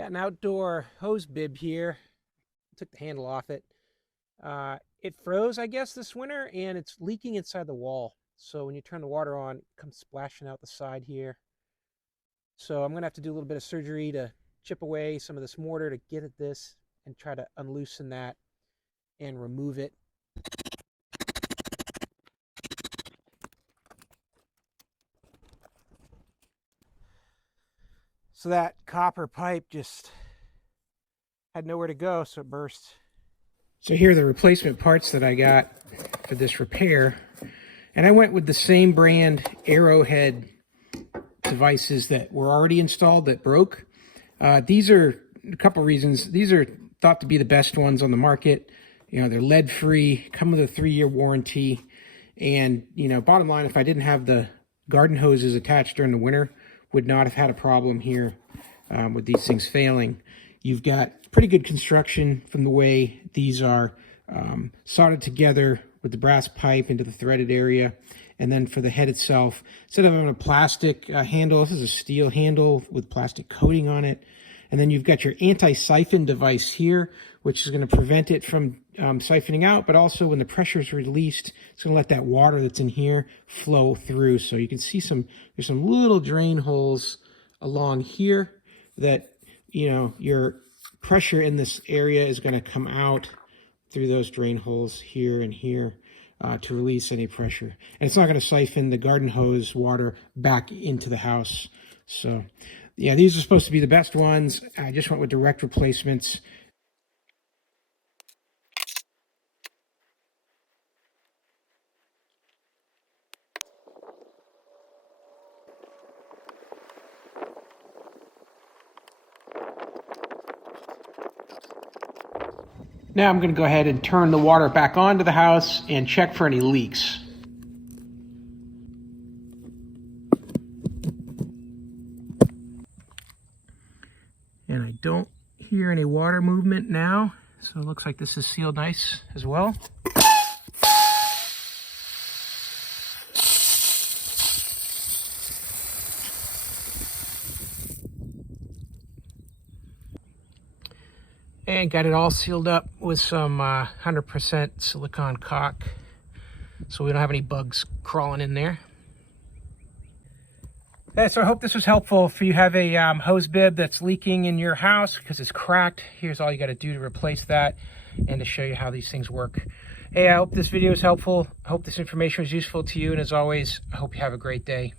Got an outdoor hose bib here. Took the handle off it. It froze, I guess, this winter, and it's leaking inside the wall. So when you turn the water on, it comes splashing out the side here. So I'm going to have to do a little bit of surgery to chip away some of this mortar to get at this and try to unloosen that and remove it. So that copper pipe just had nowhere to go, so it burst. So here are the replacement parts that I got for this repair. And I went with the same brand Arrowhead devices that were already installed that broke. These are a couple reasons. These are thought to be the best ones on the market. You know, they're lead-free, come with a 3-year warranty. And, you know, bottom line, if I didn't have the garden hoses attached during the winter, would not have had a problem here with these things failing. You've got pretty good construction from the way these are soldered together with the brass pipe into the threaded area. And then for the head itself, instead of having a plastic handle, this is a steel handle with plastic coating on it. And then you've got your anti-siphon device here, which is going to prevent it from siphoning out, but also when the pressure is released, it's going to let that water that's in here flow through. So you can see there's some little drain holes along here that, you know, your pressure in this area is going to come out through those drain holes here and here to release any pressure. And it's not going to siphon the garden hose water back into the house. So yeah, these are supposed to be the best ones. I just went with direct replacements. Now I'm going to go ahead and turn the water back onto the house and check for any leaks. And I don't hear any water movement now, so it looks like this is sealed nice as well. And got it all sealed up with some 100% silicone caulk, so we don't have any bugs crawling in there. So I hope this was helpful. If you have a hose bib that's leaking in your house because it's cracked, here's all you got to do to replace that and to show you how these things work. Hey, I hope this video is helpful. I hope this information was useful to you, and as always, I hope you have a great day.